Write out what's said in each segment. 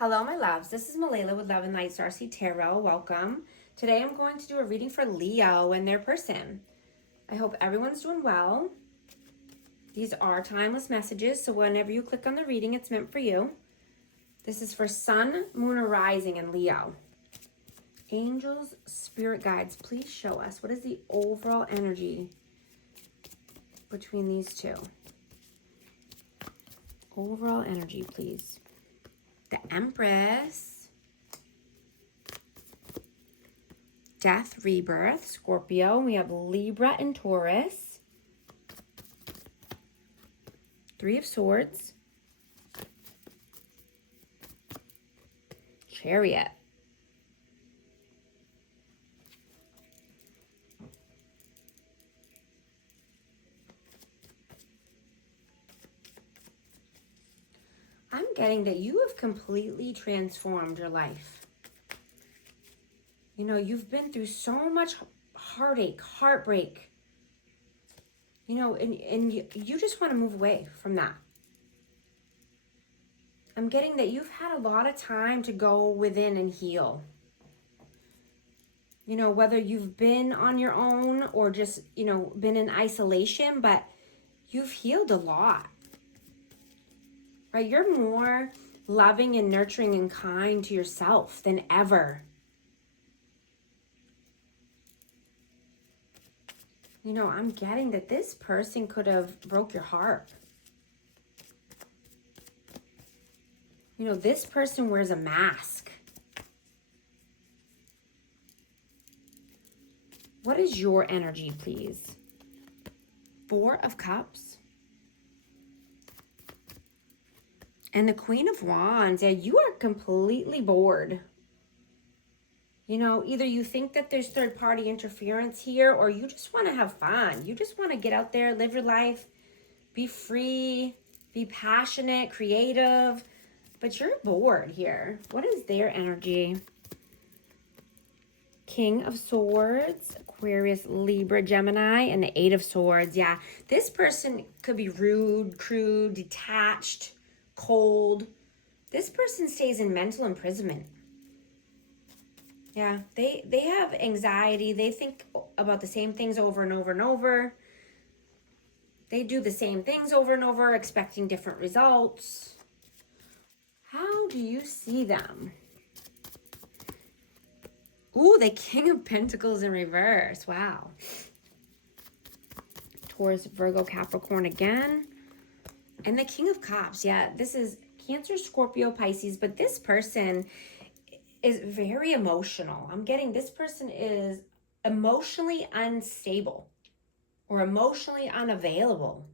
Hello, my loves. This is Malayla with Love and Light Starseed Tarot. Welcome. Today I'm going to do a reading for Leo and their person. I hope everyone's doing well. These are timeless messages, so whenever you click on the reading, it's meant for you. This is for Sun, Moon, or Rising in Leo. Angels, spirit guides, please show us what is the overall energy between these two. Overall energy, please. The Empress. Death, rebirth, Scorpio. We have Libra and Taurus. Three of Swords. Chariot. I'm getting that you have completely transformed your life. You know, you've been through so much heartache, heartbreak. You know, and you just want to move away from that. I'm getting that you've had a lot of time to go within and heal. You know, whether you've been on your own or just, you know, been in isolation, but you've healed a lot. Right? You're more loving and nurturing and kind to yourself than ever. You know, I'm getting that this person could have broke your heart. You know, this person wears a mask. What is your energy, please? Four of Cups. And the Queen of Wands. Yeah, you are completely bored. You know, either you think that there's third-party interference here or you just want to have fun. You just want to get out there, live your life, be free, be passionate, creative. But you're bored here. What is their energy? King of Swords, Aquarius, Libra, Gemini, and the Eight of Swords. Yeah, this person could be rude, crude, detached, cold. This person stays in mental imprisonment. Yeah, they have anxiety. They think about the same things over and over and over. They do the same things over and over, expecting different results. How do you see them? Ooh, the King of Pentacles in reverse. Wow. Taurus, Virgo, Capricorn again. And the King of Cups. Yeah, this is Cancer, Scorpio, Pisces. But this person is very emotional. I'm getting this person is emotionally unstable or emotionally unavailable.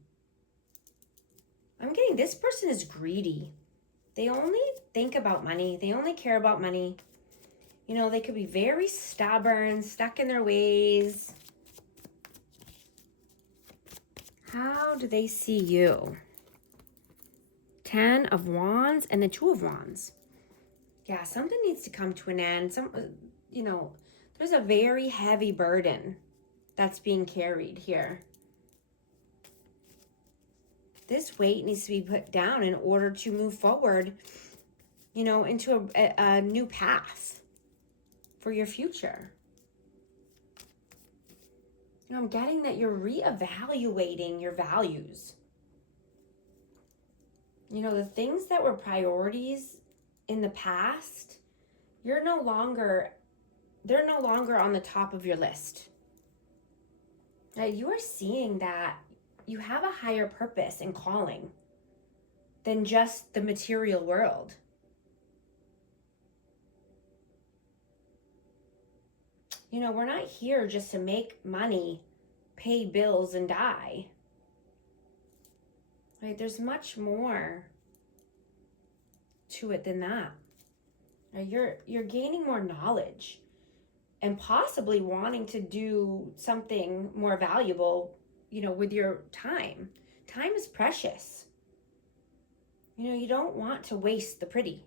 I'm getting this person is greedy. They only think about money. They only care about money. You know, they could be very stubborn, stuck in their ways. How do they see you? 10 of Wands and the Two of Wands. Yeah, something needs to come to an end. You know, there's a very heavy burden that's being carried here. This weight needs to be put down in order to move forward, you know, into a new path for your future. You know, I'm getting that you're reevaluating your values. You know, the things that were priorities in the past, they're no longer on the top of your list. Right? You are seeing that you have a higher purpose and calling than just the material world. You know, we're not here just to make money, pay bills, and die. Right? There's much more to it than that. Right? You're gaining more knowledge and possibly wanting to do something more valuable, you know, with your time. Time is precious. You know, you don't want to waste the pretty,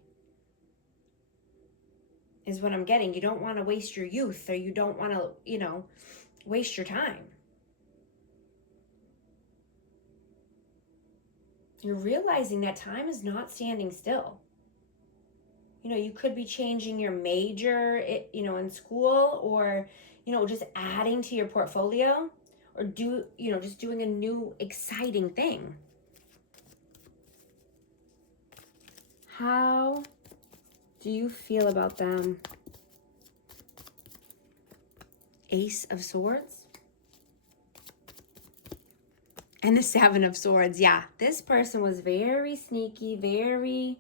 is what I'm getting. You don't want to waste your youth, or you don't want to, you know, waste your time. You're realizing that time is not standing still. You know, you could be changing your major, you know, in school, or, you know, just adding to your portfolio, or just doing a new exciting thing. How do you feel about them? Ace of Swords. And the Seven of Swords. Yeah, this person was very sneaky, very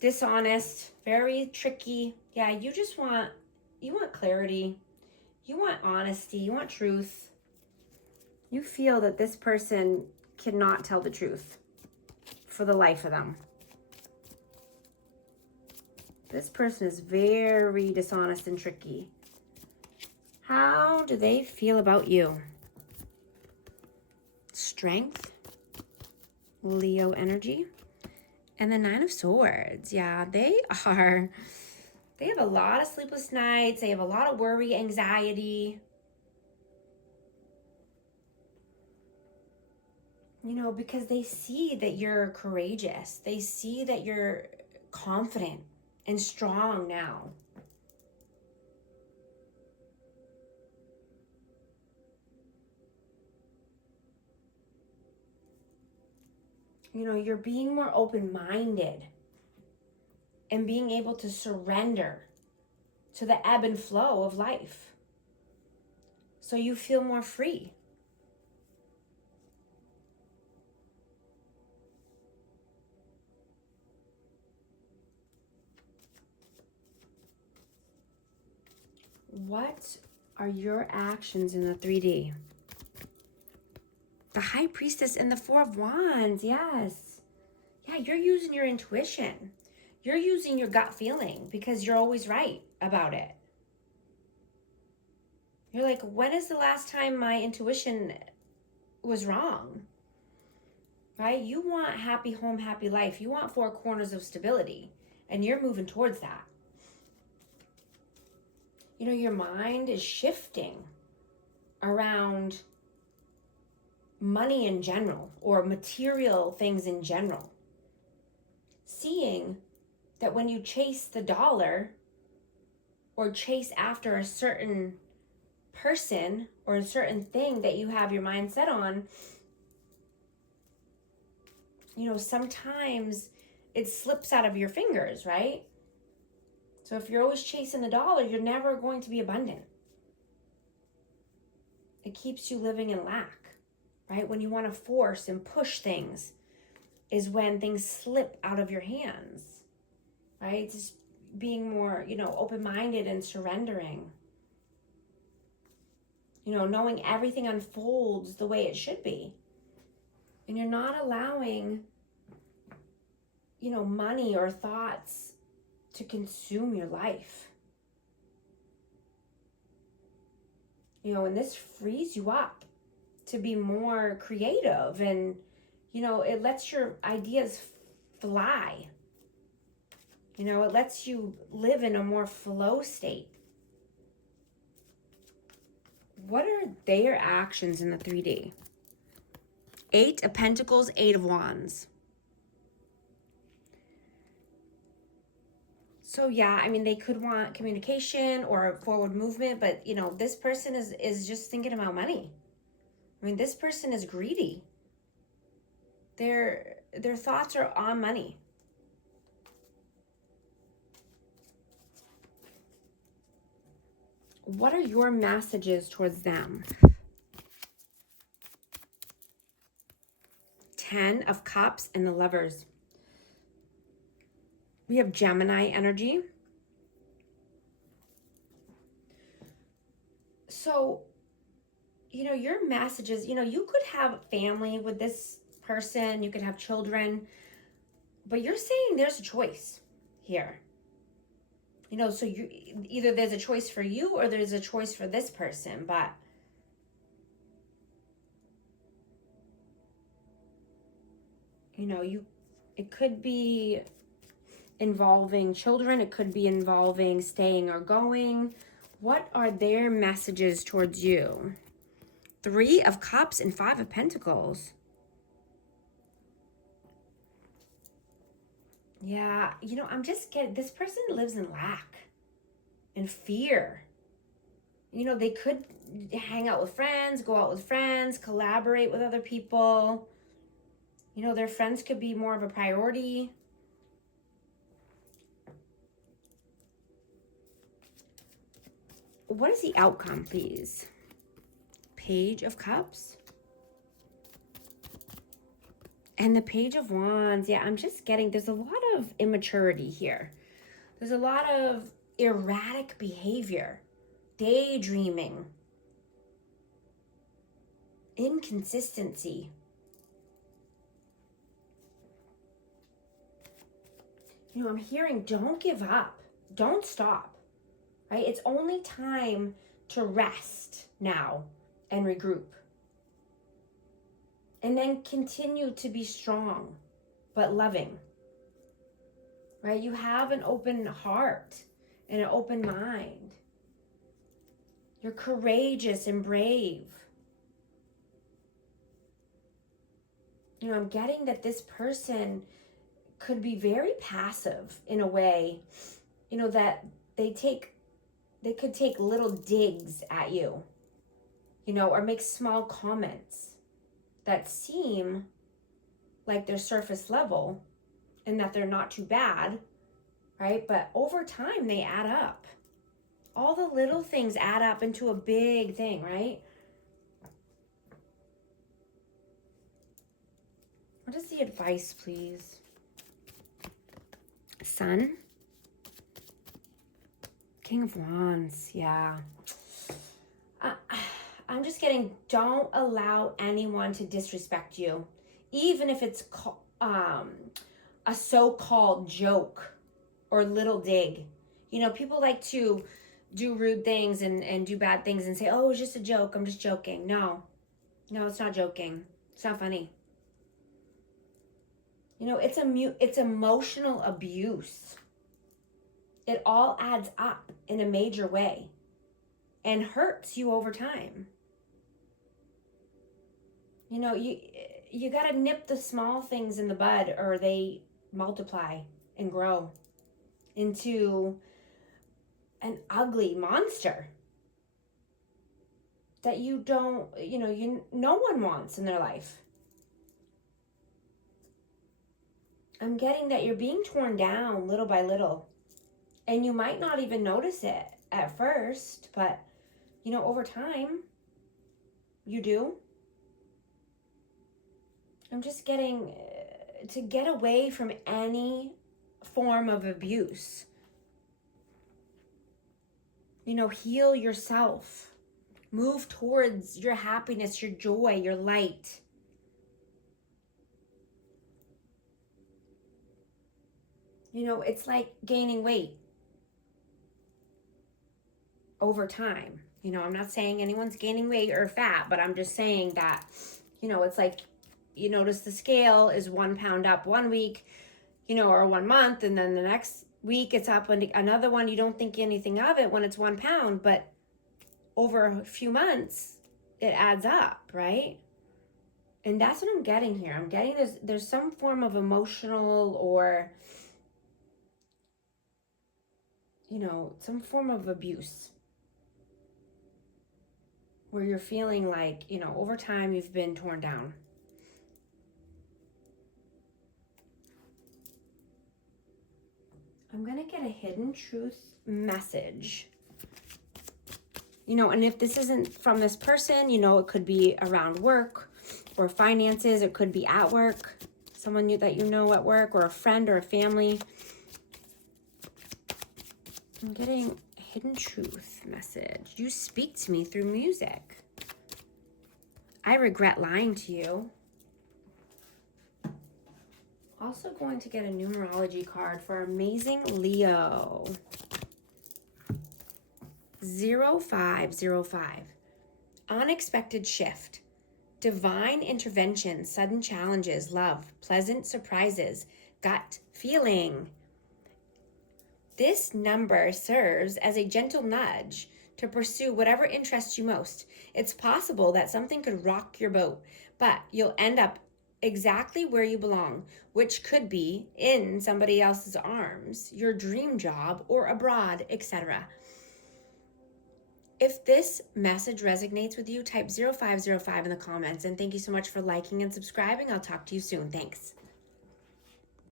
dishonest, very tricky. Yeah, you want clarity. You want honesty. You want truth. You feel that this person cannot tell the truth for the life of them. This person is very dishonest and tricky. How do they feel about you? Strength, Leo energy, and the Nine of Swords. Yeah, they have a lot of sleepless nights. They have a lot of worry, anxiety. You know, because they see that you're courageous. They see that you're confident and strong now. You know, you're being more open-minded and being able to surrender to the ebb and flow of life. So you feel more free. What are your actions in the 3D? The High Priestess and the Four of Wands, yes. Yeah, you're using your intuition. You're using your gut feeling because you're always right about it. You're like, when is the last time my intuition was wrong? Right? You want happy home, happy life. You want four corners of stability, and you're moving towards that. You know, your mind is shifting around money in general, or material things in general. Seeing that when you chase the dollar or chase after a certain person or a certain thing that you have your mind set on, you know, sometimes it slips out of your fingers, right? So if you're always chasing the dollar, you're never going to be abundant. It keeps you living in lack, right? When you want to force and push things is when things slip out of your hands, right? Just being more, you know, open-minded and surrendering. You know, knowing everything unfolds the way it should be. And you're not allowing, you know, money or thoughts to consume your life. You know, and this frees you up to be more creative, and, you know, it lets your ideas fly. You know, it lets you live in a more flow state. What are their actions in the 3D? Eight of Pentacles, Eight of Wands. So yeah, I mean, they could want communication or forward movement, but, you know, this person is just thinking about money. I mean, this person is greedy. Their thoughts are on money. What are your messages towards them? 10 of Cups and the Lovers. We have Gemini energy. So, you know, your messages, you know, you could have family with this person, you could have children, but you're saying there's a choice here. You know, so you either there's a choice for you or there's a choice for this person, but you know, it could be involving children, it could be involving staying or going. What are their messages towards you? 3 of Cups and 5 of Pentacles. Yeah, I'm just getting, this person lives in lack and fear. They could hang out with friends, go out with friends, collaborate with other people. Their friends could be more of a priority. What is the outcome, please? Page of Cups. And the Page of Wands. Yeah, I'm just getting, there's a lot of immaturity here. There's a lot of erratic behavior, daydreaming, inconsistency. I'm hearing don't give up, don't stop, right? It's only time to rest now and regroup. And then continue to be strong, but loving, right? You have an open heart and an open mind. You're courageous and brave. I'm getting that this person could be very passive in a way, that they could take little digs at you, or make small comments that seem like they're surface level and that they're not too bad, right? But over time, they add up. All the little things add up into a big thing, right? What is the advice, please? Sun. King of Wands, yeah. I'm just getting, don't allow anyone to disrespect you, even if it's a so-called joke or little dig. People like to do rude things and do bad things and say, oh, it's just a joke, I'm just joking. No, it's not joking. It's not funny. It's emotional abuse. It all adds up in a major way and hurts you over time. You got to nip the small things in the bud or they multiply and grow into an ugly monster that no one wants in their life. I'm getting that you're being torn down little by little, and you might not even notice it at first, but over time you do. I'm just getting to get away from any form of abuse. Heal yourself. Move towards your happiness, your joy, your light. It's like gaining weight over time. I'm not saying anyone's gaining weight or fat, but I'm just saying that, it's like, you notice the scale is 1 pound up 1 week, or 1 month, and then the next week it's up and another one, you don't think anything of it when it's 1 pound, but over a few months it adds up, right? And that's what I'm getting here. I'm getting there's some form of emotional or some form of abuse where you're feeling like, over time you've been torn down. I'm going to get a hidden truth message. And if this isn't from this person, it could be around work or finances. It could be at work, someone that at work, or a friend or a family. I'm getting a hidden truth message. You speak to me through music. I regret lying to you. Also going to get a numerology card for amazing Leo. 0505. Unexpected shift. Divine intervention, sudden challenges, love, pleasant surprises, gut feeling. This number serves as a gentle nudge to pursue whatever interests you most. It's possible that something could rock your boat, but you'll end up exactly where you belong, which could be in somebody else's arms, your dream job, or abroad, etc. If this message resonates with you, type 0505 in the comments. And thank you so much for liking and subscribing. I'll talk to you soon. Thanks.